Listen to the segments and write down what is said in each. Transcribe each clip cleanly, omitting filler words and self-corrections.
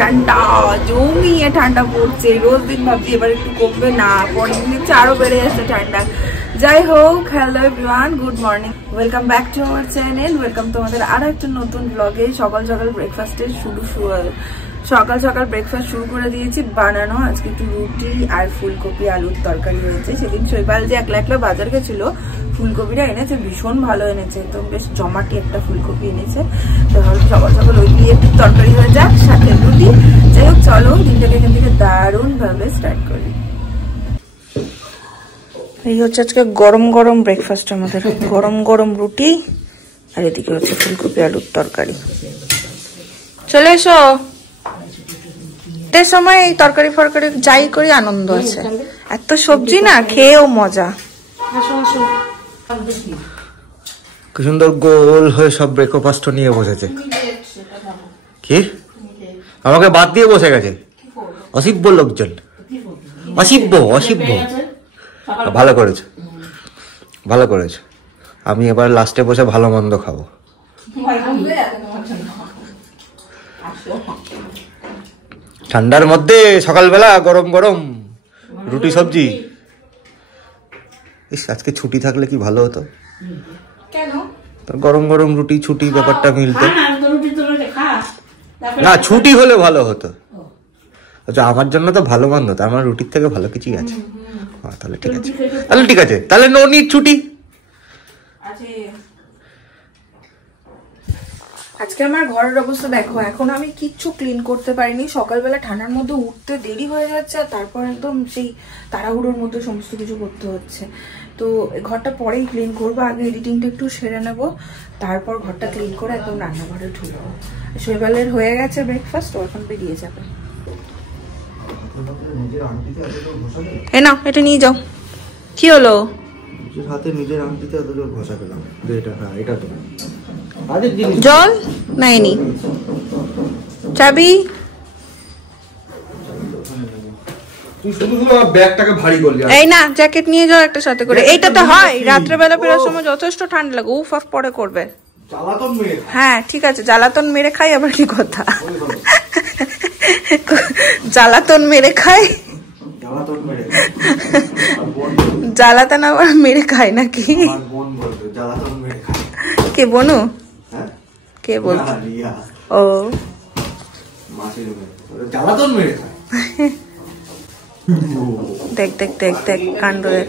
ঠান্ডা জমিয়ে ঠান্ডা পড়ছে। রোজ দিন ভাবছি এবার একটু কমবে না, পরের দিন দেখছি আরো বেড়ে যাচ্ছে ঠান্ডা। যাই হোক, hello everyone, good morning, welcome back to our channel, welcome তোমাদের আরো একটা নতুন ব্লগে। সকাল সকাল ব্রেকফাস্টের সকাল সকাল ব্রেকফাস্ট শুরু করে দিয়েছি বানানো। আজকে একটু রুটি আর ফুলকপি আলুর তরকারি হয়েছে। সেদিন শৈবাল যে একলা একলা বাজার গেছিল, ফুলকপিটা এনেছে, ভীষণ ভালো এনেছে, তো বেশ জমাটি একটা ফুলকপি এনেছে। তো সকাল সকাল ওই দিয়ে একটু তরকারি হয়ে যাক, সাথে রুটি। যাই হোক, চলো দিনটাকে এখান থেকে দারুণ ভাবে স্টার্ট করি। এই হচ্ছে আজকে গরম গরম ব্রেকফাস্ট আমাদের, গরম গরম রুটি আর এদিকে হচ্ছে ফুলকপি আলুর তরকারি। চলে এসো, এর সময় এই তরকারি ফরকারি যাই করি আনন্দ আছে, এত সবজি না খেয়েও মজা। কি সুন্দর গোল হয়ে সব ব্রেকফাস্ট নিয়ে বসেছে। কি আমাকে বাদ দিয়ে বসে গেছে অসিব্য লোকজন, অসিব্য অসিব্য। ভালো করেছে, ভালো করেছে। আমি এবার লাস্টে বসে ভালো মন্দ খাবো। ঠান্ডার মধ্যে সকালবেলা গরম গরম রুটি সবজি। ইস, আজকে ছুটি থাকলে কি ভালো হতো। গরম গরম রুটি ছুটি ব্যাপারটা মিলতো না, ছুটি হলে ভালো হতো। আচ্ছা, আমার জন্য তো ভালো মন্দ, তার আমার রুটির থেকে ভালো কিছুই আছে। তাহলে ঠিক আছে, তাহলে ঠিক আছে, তাহলে নো নিড ছুটি। আজকে আমার ঘরের অবস্থা দেখো, এখন আমি কিচ্ছু ক্লিন করতে পারিনি। সকালবেলা ঠান্ডার মধ্যে উঠতে দেরি হয়ে যাচ্ছে, আর তারপর একদম সেই তাড়াহুড়োর মধ্যে সমস্ত কিছু করতে হচ্ছে। তো ঘরটা পরেই ক্লিন করবো, আগে এডিটিংটা একটু সেরে নেবো, তারপর ঘরটা ক্লিন করে একদম রান্নাঘরে ঢুকবো। শৈবালের হয়ে গেছে ব্রেকফাস্ট, ও এখন বেরিয়ে যাবে। এ নাও, এটা নিয়ে যাও। কি হলো? হাতে নিজের আংটিতে এত জোর ঘষা পেলাম। এটা তো জল নাইনি, চাবি। এই না, জ্যাকেট নিয়ে যাও একটা সাথে করে। এইটাতে হয়, রাত্রেবেলা বেরোর সময় যথেষ্ট ঠান্ডা লাগে। উফ আফ পরে করবে। হ্যাঁ ঠিক আছে, জ্বালাতন মেরে খাই আবার কি কথা। জ্বালাতন মেরে খাই, জ্বালাতন আবার মেরে খায় নাকি? কে বনু? কে বলতো? ও দেখ দেখ দেখ দেখ কাণ্ড দেখ।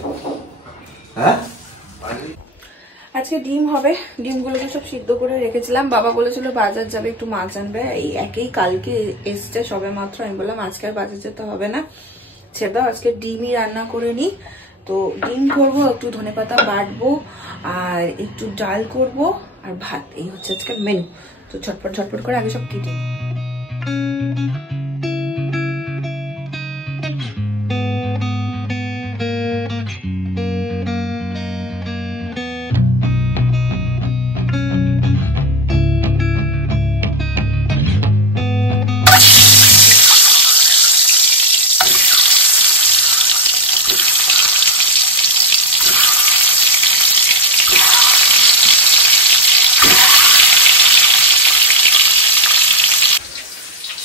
আজকে ডিম হবে, ডিমগুলোকে সব সিদ্ধ করে রেখেছিলাম। বাবা বলেছিল বাজার যাবে, একটু মাছ আনবে। এই একই কালকে এসছে সবে মাত্র। আমি বললাম আজকে আর বাজার যেতে হবে না, ছেড়ে দাও, আজকে ডিমই রান্না করে নি। তো ডিম করবো, একটু ধনেপাতা বাটবো, আর একটু ডাল করব, আর ভাত। এই হচ্ছে আজকে মেনু। তো ঝটপট ঝটপট করে আগে সব কেটে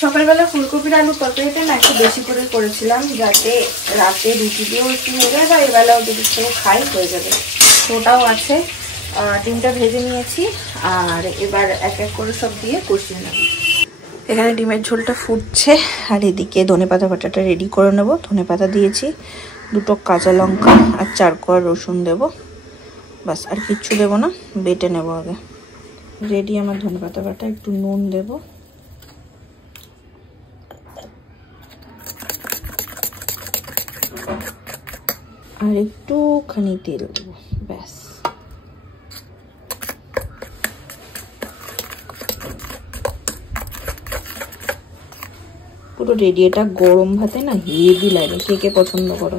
সকালবেলা ফুলকপির আলুর তরকারিটা না একটু বেশি করে করেছিলাম, যাতে রাতে রুটি দিয়েও একটু হয়ে যায়, বা এবেলাও যদি কেউ খাই হয়ে যাবে। ওটাও আছে। ডিমটা ভেজে নিয়েছি, আর এবার এক এক করে সব দিয়ে কষিয়ে নেব। এখানে ডিমের ঝোলটা ফুটছে, আর এদিকে ধনেপাতা বাটাটা রেডি করে নেব। ধনেপাতা দিয়েছি, 2 কাঁচা লঙ্কা আর 4 কোয়া রসুন দেব, বাস। আর কিচ্ছু দেবো না, বেটে নেব আগে। রেডি আমার ধনেপাতা বাটা। একটু নুন দেব, আর একটুখানি তেল দেবো, ব্যাস। পুরো রেডি। এটা গরম ভাতে না হেভি লাগে। কে কে পছন্দ করো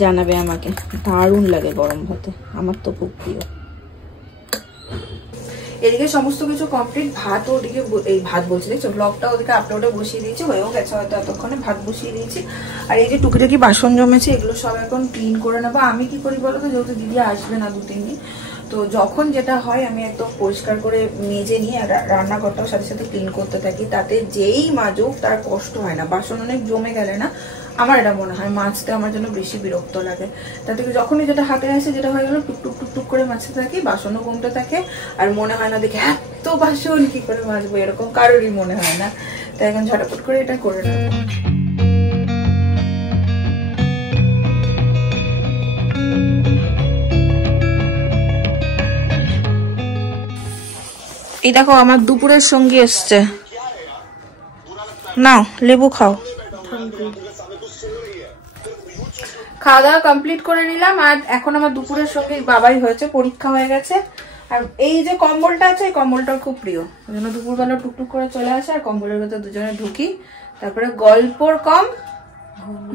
জানাবে আমাকে, দারুণ লাগে গরম ভাতে, আমার তো খুব প্রিয়। এদিকে সমস্ত কিছু কমপ্লিট। ভাত ওদিকে, এই ভাত বলছি দেখছো, ব্লগটা ওদিকে আপলোডে বসিয়ে দিয়েছি, হয়েও গেছে হয়তো এতক্ষণে। ভাত বসিয়ে দিয়েছি, আর এই যে টুকিটাকি বাসন জমেছে এগুলো সব এখন ক্লিন করে নেবো। আমি কি করি বলো তো, যেহেতু দিদি আসবে না 2-3 দিন, তো যখন যেটা হয় আমি একদম পরিষ্কার করে মেজে নিয়ে রান্নাঘরটাও সাথে সাথে ক্লিন করতে থাকি, তাতে যেই মাজুক তার কষ্ট হয় না। বাসন অনেক জমে গেলে না আমার এটা মনে হয় মাজতে আমার জন্য বেশি বিরক্ত লাগে। তার থেকে যখনই যেটা হাতে আসে যেটা হয়ে গেল টুকটুক টুকটুক করে মাজতে থাকি, বাসনও কমতে থাকে আর মনে হয় না দেখে এত বাসন কি করে মাজবো, এরকম কারোরই মনে হয় না। তাই এখন ঝটাপট করে এটা করে নেবো। এই দেখো আমার দুপুরের সঙ্গী এসছে, নাও লেবু খাও। খাওয়া দাওয়া কমপ্লিট করে নিলাম আর এখন আমার দুপুরের সঙ্গে বাবাই হয়েছে, পরীক্ষা হয়ে গেছে। আর এই যে কম্বলটা আছে এই কম্বলটার খুব প্রিয়, ওই জন্য দুপুরবেলা টুকটুক করে চলে আসে আর কম্বলের ভেতর দুজনে ঢুকি। তারপরে গল্পর কম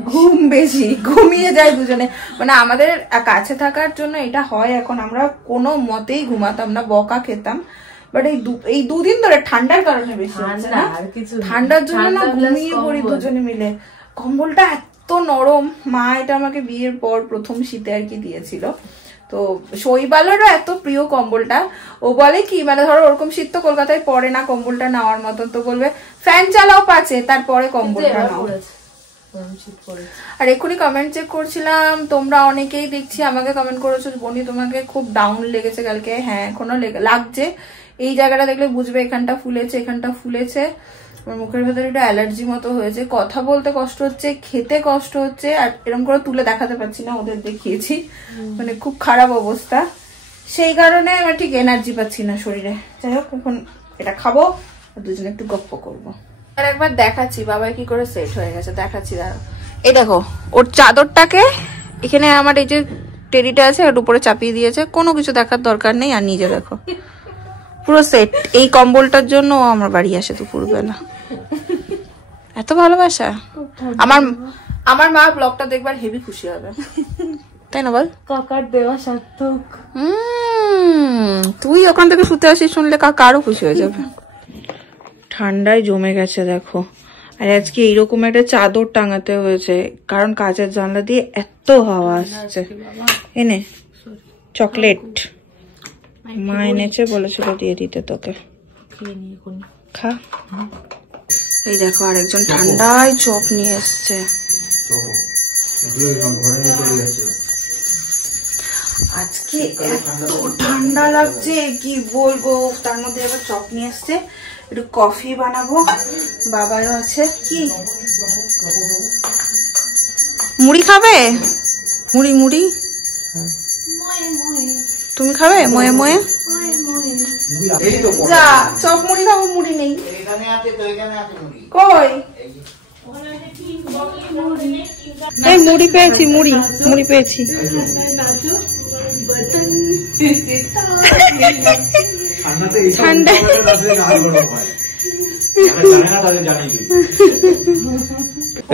ঘুম বেশি, ঘুমিয়ে যায় দুজনে। মানে আমাদের কাছে থাকার জন্য এটা হয়, এখন আমরা কোনো মতেই ঘুমাতাম না, বকা খেতাম। বাট এই দুদিন ধরে ঠান্ডার কারণে বেশি হচ্ছে না, ঠান্ডার জন্য না ঘুমিয়ে পড়ি দুজনে মিলে। কম্বলটা এত নরম, মা এটা আমাকে বিয়ের পর প্রথম শীতে আর কি দিয়েছিল। তো শৈবালেরও এত প্রিয় কম্বলটা। ও বলে কি মানে ধরো ওরকম শীত তো কলকাতায় পড়ে না কম্বলটা নেওয়ার মতো, তো বলবে ফ্যান চালাও পাচ্ছে তারপরে কম্বলটা নাও। আর এক্ষুনি কমেন্ট চেক করছিলাম, তোমরা অনেকেই দেখছি আমাকে কমেন্ট করেছো বনি তোমাকে খুব ডাউন লেগেছে কালকে। হ্যাঁ এখনো লাগছে, এই জায়গাটা দেখলে বুঝবে এখানটা ফুলেছে এখানটা ফুলেছে। আমার মুখের ভেতরে একটু অ্যালার্জি মতো হয়েছে, কথা বলতে কষ্ট হচ্ছে, খেতে কষ্ট হচ্ছে, আর এরকম করে তুলে দেখাতে পারছি না, ওদের দেখিয়েছি, মানে খুব খারাপ অবস্থা। সেই কারণে আমার ঠিক এনার্জি পাচ্ছি না শরীরে। যাই হোক এখন এটা খাবো আর দুজনে একটু গপ্প করবো। আর একবার দেখাচ্ছি বাবা কি করে সেট হয়ে গেছে, দেখাচ্ছি দাঁড়াও। এই দেখো ওর চাদরটাকে এখানে আমার এই যে টেডিটা আছে ওর উপরে চাপিয়ে দিয়েছে, কোনো কিছু দেখার দরকার নেই। আর নিজে দেখো পুরো সেট। এই কম্বলটার জন্য আমার বাড়ি আসে দুপুরবেলা, এত ভালোবাসা। আমার মা ব্লগটা দেখবার হেভি খুশি হবে, তাই না বল? কাকার দেওয়া সার্থক। তুই ওখান থেকে শুতে আসিস শুনলে কাকা আরো খুশি হয়ে যাবে। ঠান্ডায় জমে গেছে দেখো। আর আজকে এইরকম একটা চাদর টাঙাতে হয়েছে কারণ কাচের জানলা দিয়ে এত হাওয়া আসছে। এনে চকলেট মা এনেছে, বলেছিল দিয়ে দিতে তোকে, খা। এই দেখো আরেকজন ঠান্ডায় চপ নিয়ে এসছে। আজকে এত ঠান্ডা লাগছে কি বলবো, তার মধ্যে আবার চপ নিয়ে এসছে। একটু কফি বানাবো, বাবাও আছে। কি মুড়ি খাবে? মুড়ি মুড়ি তুমি খাবে? ময়ে ময়ে যা, চপ মুড়ি খাবো, মুড়ি নেই কই? এই মুড়ি পেয়েছি, মুড়ি মুড়ি পেয়েছি।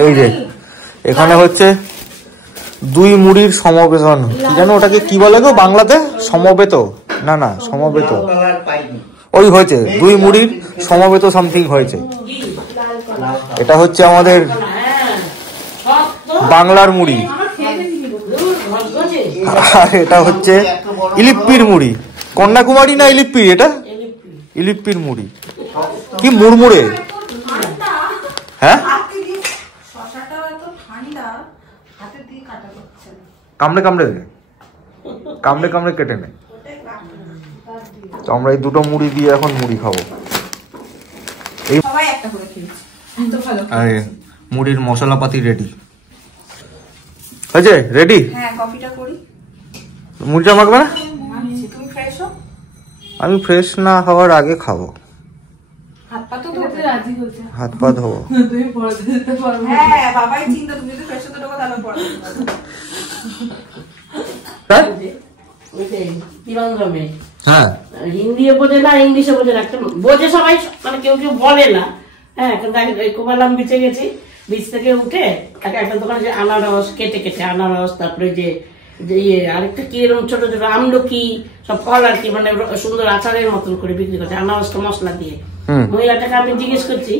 এই যে এখানে হচ্ছে দুই মুড়ির সমবেতন, কি জানো ওটাকে কি বলে গো বাংলাতে? সমবেত না না সমবেত ওই হয়েছে, দুই মুড়ির সমবেত সামথিং হয়েছে। এটা হচ্ছে আমাদের বাংলার মুড়ি, আর এটা হচ্ছে ইলিপ্পির মুড়ি। কন্যাকুমারী না ইলিপ্পি? এটা ইলিপ্পির মুড়ি। কি মুড়মুড়ে, হ্যাঁ কামড়ে কামড়ে কামড়ে কামড়ে কেটে নেয়। তো আমরা এই দুটো মুড়ি দিয়ে এখন মুড়ি খাবো। এই মুড়ির মশলাপাতি রেডি হয়েছে, রেডি। মুড়িটা মাখবে না? আমি ফ্রেশ না হওয়ার আগে খাবো, হাত পা ধোবো। হ্যাঁ হিন্দিও বোঝে না ইংলিশে বোঝে না, একটা বোঝে সবাই, মানে কেউ কেউ বলে না। হ্যাঁ কিন্তু কোমালাম বিচে গেছি, বিচ থেকে উঠে তাকে একটা দোকানে যে আনারস কেটে কেটে আনারস, তারপরে যে ইয়ে আরেকটা কি এরকম ছোট ছোট আমলকি সব ফল আর কি, মানে সুন্দর আচারের মতন করে বিক্রি করছে আনারসটা মশলা দিয়ে। মহিলাটাকে আমি জিজ্ঞেস করছি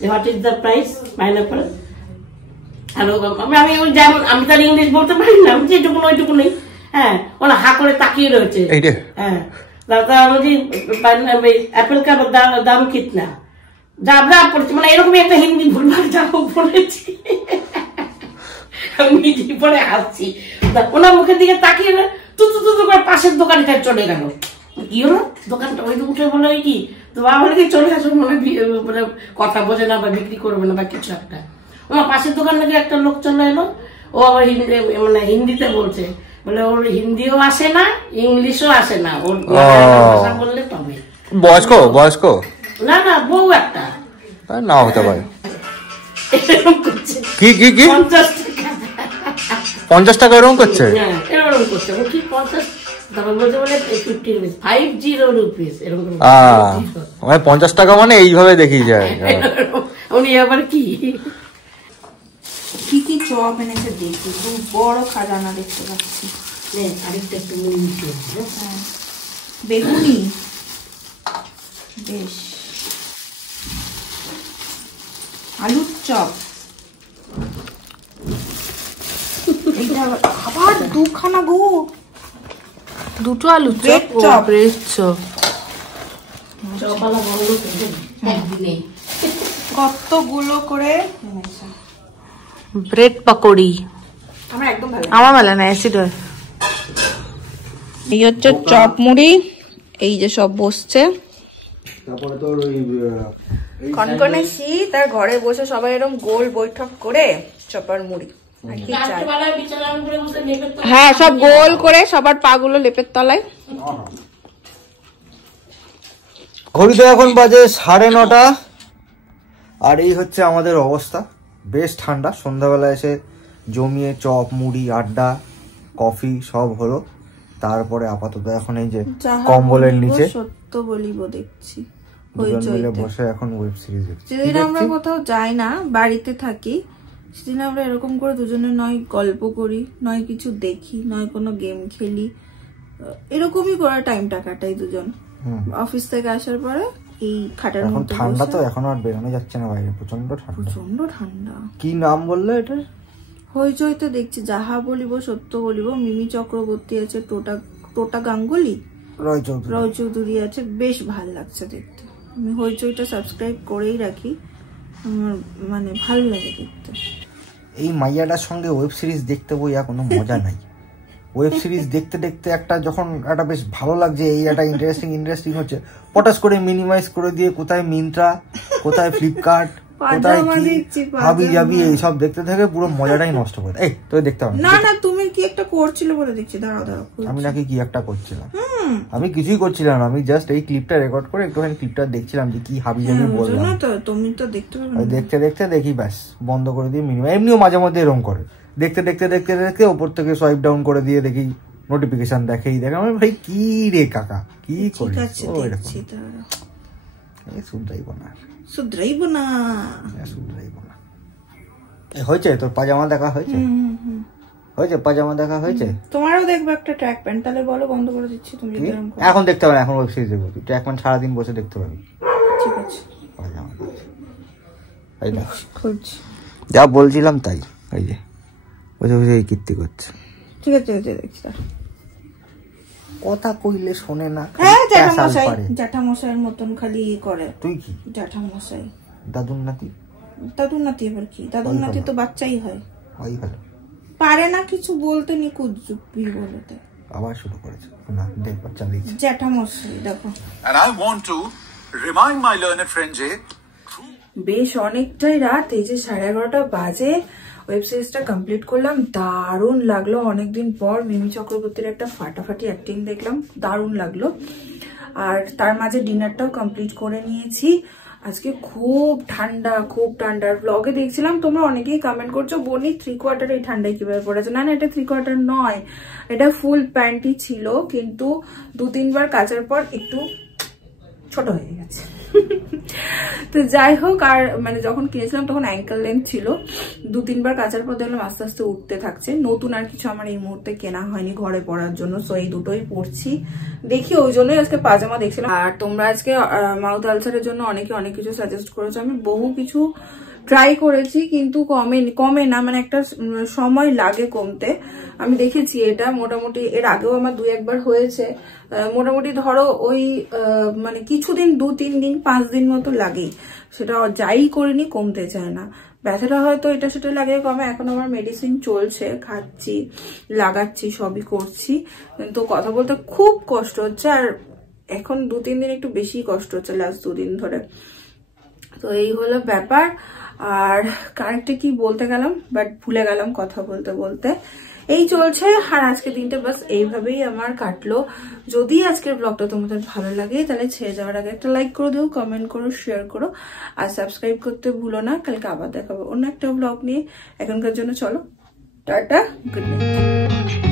যে what is the price pineapple, আর আমি যেমন আমি তার ইংলিশ বলতে পারি না, আমি যেটুকু ওইটুকু নেই। হ্যাঁ ওনা হা করে তাকিয়ে রয়েছে। হ্যাঁ দাদা বলছি অ্যাপেল কা দাম কিতনা যাবরা পড়ছে, মানে এরকমই একটা হিন্দি ভুলভাল যাবো বলেছি। আমি পরে হাসছি, ওনার মুখের দিকে তাকিয়ে তুতু তুতু করে পাশের দোকানটা চলে গেল। কি হলো দোকানটা? ওই তো উঠে বলে ওই কি তো বাবা বলে কি চলে আসো, মানে কথা বোঝে না বা বিক্রি করবে না বা কিছু একটা। আমার পাশের দোকান থেকে একটা লোক চলে এলো, ও আবার হিন্দি মানে হিন্দিতে বলছে, বলে ওর হিন্দিও আসে না ইংলিশও আসে না, ওর ভাষা বললে তবে। বয়স্ক বয়স্ক না না বউ একটা না হতে পারে। এরকম করছে কি কি কি 50 টাকা এরকম করছে? হ্যাঁ এরকম করছে। ও কি 50 তখন বলছে বলে 50 রুপিস 50 রুপিস এরকম। 50 টাকা মানে এইভাবে দেখি যায়। উনি আবার কি কি কি চপ এনেছে দেখি, খুব বড় খাজানা দেখতে পাচ্ছি। আরেকটা একটু মুড়ি বেগুনি বেশ, আলুর চপ, এইটা আবার দুখানা গো, দুটো আলু bread chop, chop. Bread chop, চপালা বন্ধ করে একদিনে কতগুলো করে এনেছে। ব্রেড পাকোড়ি আমার একদম ভালো লাগে। আমার মেলা না অ্যাসিড হয়। এই হচ্ছে চপ মুড়ি, এই যে সব বসছে তারপরে তোর ওই কনকনে শীত, আর ঘরে বসে সবাই এরকম গোল বৈঠক করে চপার মুড়ি আর কি চাই। রাত্রেবেলায় বিছানার উপরে বসে লেপের তলায় হ্যাঁ সব গোল করে সবার পা গুলো লেপের তলায়। ঘড়িতে এখন বাজে 9:30, আর এই হচ্ছে আমাদের অবস্থা। বেশ ঠান্ডা, সন্ধ্যাবেলা এসে জমিয়ে চপ মুড়ি আড্ডা কফি সব হলো। তারপরে আপাতত এখন এই যে কম্বলের নিচে সত্য বলিব দেখছি, দুজন মিলে বসে এখন ওয়েব সিরিজ দেখছি। যেদিন আমরা কোথাও যাই না বাড়িতে থাকি, সেদিন আমরা এরকম করে দুজনে নয় গল্প করি, নয় কিছু দেখি, নয় কোনো গেম খেলি, এরকমই করে টাইমটা কাটাই দুজন। অফিস থেকে আসার পরে এই খাটার এখন মধ্যে ঠান্ডা তো এখন আর বেরোনো যাচ্ছে না বাইরে, প্রচন্ড ঠান্ডা। প্রচন্ড ঠান্ডা। কি নাম বললে এটা? হইচইতে দেখছি যাহা বলিব সত্য বলিব, মিমি চক্রবর্তী আছে, টোটা গাঙ্গুলি, রয় চৌধুরী আছে, বেশ ভাল লাগছে দেখতে। আমি হইচইটা সাবস্ক্রাইব করেই রাখি, আমার মানে ভাল লাগে দেখতে। এই মাইয়াটার সঙ্গে ওয়েব সিরিজ দেখতে বই আর কোনো মজা নাই। ওয়েব সিরিজ দেখতে দেখতে একটা যখন একটা বেশ ভালো লাগছে, এই একটা ইন্টারেস্টিং হচ্ছে, পটাস করে মিনিমাইজ করে দিয়ে কোথায় মিন্ত্রা কোথায় ফ্লিপকার্ট কোথায় কি হাবি যাবি এইসব দেখতে থাকে, পুরো মজাটাই নষ্ট করে। এই তুই দেখতে হবে না না, তুমি কি একটা করছিলে বলে দেখছি, দাঁড়াও দাঁড়াও। আমি নাকি কি একটা করছিলাম? আমি কিছুই করছিলাম না, আমি জাস্ট এই ক্লিপটা রেকর্ড করে একটুখানি ক্লিপটা দেখছিলাম যে কি হাবি যাবি বললাম। না তো তুমি তো দেখতে পাবে না। দেখতে দেখতে দেখি ব্যাস বন্ধ করে দিয়ে মিনিমাম। এমনিও মাঝে মধ্যে এরকম করে, দেখতে দেখতে দেখতে দেখতে ওপর থেকে সোয়াইপ ডাউন করে দিয়ে দেখি নোটিফিকেশন দেখেই দেখে আমি ভাই কি রে কাকা কি করিস? ও এরকম শুধরাইবো না, শুধরাইবো না, শুধরাইবো না। হয়েছে তোর পাজামা দেখা হয়েছে? হয়েছে পাজামা দেখা হয়েছে? তোমারও দেখবো একটা ট্র্যাক প্যান্ট, তাহলে বলো বন্ধ করে দিচ্ছি। তুমি এখন দেখতে হবে না, এখন ওয়েব সিরিজ দেখবো। তুই ট্র্যাক প্যান্ট সারাদিন বসে দেখতে পারবি। ঠিক আছে পাজামা তাই না? খুঁজছি, যা বলছিলাম তাই। এই যে বসে বসে এই কীর্তি করছে। ঠিক আছে দেখছি। কথা কইলে শোনে না, হ্যাঁ জ্যাঠামশাইয়ের মতন খালি করে। তুই কি জ্যাঠামশাই? দাদুর নাতি। দাদুর নাতি আবার কি? দাদুর নাতি তো বাচ্চাই হয়, ওই ভালো পারে না কিছু বলতে, নিকুজ বলতে। আবার শুরু করেছে না, দেখবা চালিয়েছে জ্যাঠামশাই। দেখো And I want to remind my learned friends বেশ অনেকটাই রাত, এই যে 11:30 বাজে। ওয়েব সিরিজটা কমপ্লিট করলাম, দারুণ লাগলো। অনেকদিন পর মিমি চক্রবর্তীর একটা ফাটাফাটি অ্যাক্টিং দেখলাম, দারুণ লাগলো। আর তার মাঝে ডিনারটাও কমপ্লিট করে নিয়েছি। আজকে খুব ঠান্ডা, খুব ঠান্ডা। ব্লগে দেখছিলাম তোমরা অনেকেই কমেন্ট করছো বনি 3/4 এই ঠান্ডায় কিভাবে পড়েছে। না না, এটা 3/4 নয়, এটা ফুল প্যান্টই ছিল, কিন্তু 2-3 বার কাচার পর একটু ছোট হয়ে গেছে। তো যাই হোক, আর মানে যখন কিনেছিলাম তখন অ্যাঙ্কেল লেন্থ ছিল, 2-3 বার কাচার পর দেখলাম আস্তে আস্তে উঠতে থাকছে। নতুন আর কিছু আমার এই মুহূর্তে কেনা হয়নি ঘরে পরার জন্য, সো এই দুটোই পরছি। দেখি ওই জন্যই আজকে পাজামা দেখছিলাম। আর তোমরা আজকে মাউথ আলসারের জন্য অনেকে অনেক কিছু সাজেস্ট করেছো, আমি বহু কিছু ট্রাই করেছি কিন্তু কমে না, মানে একটা সময় লাগে কমতে। আমি দেখেছি এটা মোটামুটি এর আগেও আমার 2-1 বার হয়েছে, মোটামুটি ধরো ওই মানে কিছুদিন 2-3 দিন 5 দিন মতো লাগেই, সেটা যাই করিনি কমতে চায় না। ব্যথাটা হয়তো এটা সেটা লাগে কমে। এখন আমার মেডিসিন চলছে, খাচ্ছি, লাগাচ্ছি, সবই করছি, কিন্তু কথা বলতে খুব কষ্ট হচ্ছে। আর এখন 2-3 দিন একটু বেশি কষ্ট হচ্ছে, লাস্ট 2 দিন ধরে। তো এই হলো ব্যাপার। আর কারেক্টে কি বলতে গেলাম বাট ভুলে গেলাম কথা বলতে বলতে। এই চলছে, আর আজকের দিনটা বাস এইভাবেই আমার কাটলো। যদি আজকের ব্লগটা তোমাদের ভালো লাগে তাহলে ছেড়ে যাওয়ার আগে একটা লাইক করে দিও, কমেন্ট করো, শেয়ার করো, আর সাবস্ক্রাইব করতে ভুলো না। কালকে আবার দেখাবো অন্য একটা ব্লগ নিয়ে। এখনকার জন্য চলো, টাটা, গুড নাইট।